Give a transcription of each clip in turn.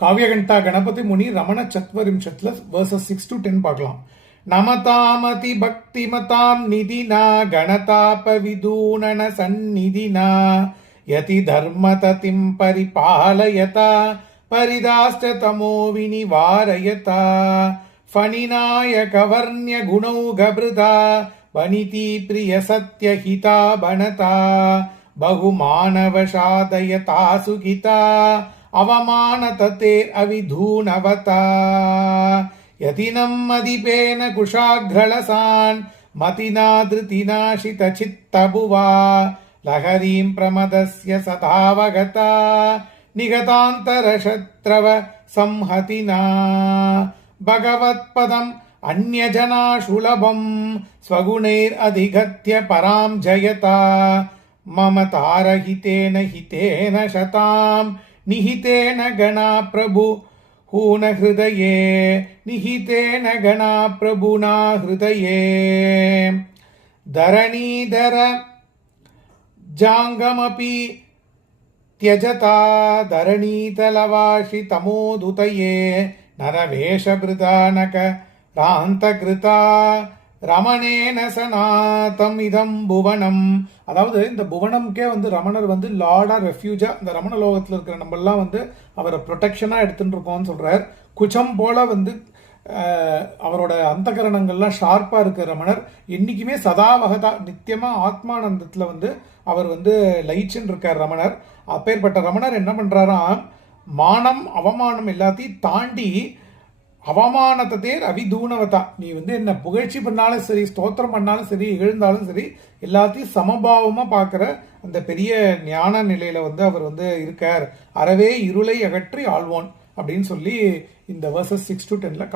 காவியகண்டா Ganapathi Muni Ramana சத்வரிம்ஷத்ல verses 6 to 10 பார்க்கலாம். நமதாமதி பக்திமதாம் நிதினா கணதாப விதூனன சந்நிதினா யதி தர்மததிம் பரிபாலயதா பரிதாஸ்த தமோ வினிவாரயதா ஃபணிநாய கவர்ணிய குணௌகபிருதா வனிதி பிரிய சத்யஹிதா பனதா பகுமானவசாதயதா சுகிதா அவமானததேர் அவிதூனவதா யதினம் மதிபேன குஷாக்ரலசான் மதினா திருதிநாசித சித்தபுவா லஹரீம் பிரமதஸ்ய சதாவகதா நிகதாந்தரசத்ரவ சம்ஹதினா பகவத்பதம் அந்யஜனா சுலபம் ஸ்வகுணைர் அதிகத்ய பராம் ஜயதா மம தாரஹிதேன ஹிதேன சதாம் நிஹிதேன கணா பிரபு ஹூன ஹிருதயே நிஹிதேன கணா பிரபுனா ஹிருதயே தரணீதர ஜாங்கமபி த்யஜதா தரணீதலவாஷி தமோதுதயே நரவேஷபிருதானக ராந்தகிருதா ரமணேன சனாதம் இதம் புவனம். அதாவது இந்த புவனம்கே ரமணர் லார்டா ரெஃப்யூஜா இந்த ரமண லோகத்தில் இருக்கிற நம்மெல்லாம் அவரை ப்ரொடெக்ஷனாக எடுத்துட்டு இருக்கோம்னு சொல்றார். குச்சம் போல அவரோட அந்தகரணங்கள்லாம் ஷார்ப்பாக இருக்கிற ரமணர் என்னைக்குமே சதாவகதா நித்தியமாக ஆத்மானந்தத்தில் அவர் லயிச்சுன்னு இருக்கார் ரமணர். அப்பேற்பட்ட ரமணர் என்ன பண்ணுறாராம், மானம் அவமானம் எல்லாத்தையும் தாண்டி அவமானத்தேர் அவிதூனவதா, நீ என்ன புகழ்ச்சி பண்ணாலும் சரி ஸ்தோத்திரம் பண்ணாலும் சரி இகழ்ந்தாலும் சரி எல்லாத்தையும் சமபாவமாக பார்க்குற அந்த பெரிய ஞான நிலையில் அவர் இருக்கார். அறவே இருளை அகற்றி ஆழ்வோன் அப்படின்னு சொல்லி இந்த verses 6 to 10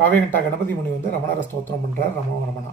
காவியகண்டா கணபதி முனி ரமணரை ஸ்தோத்திரம் பண்ணுறார். ரமணா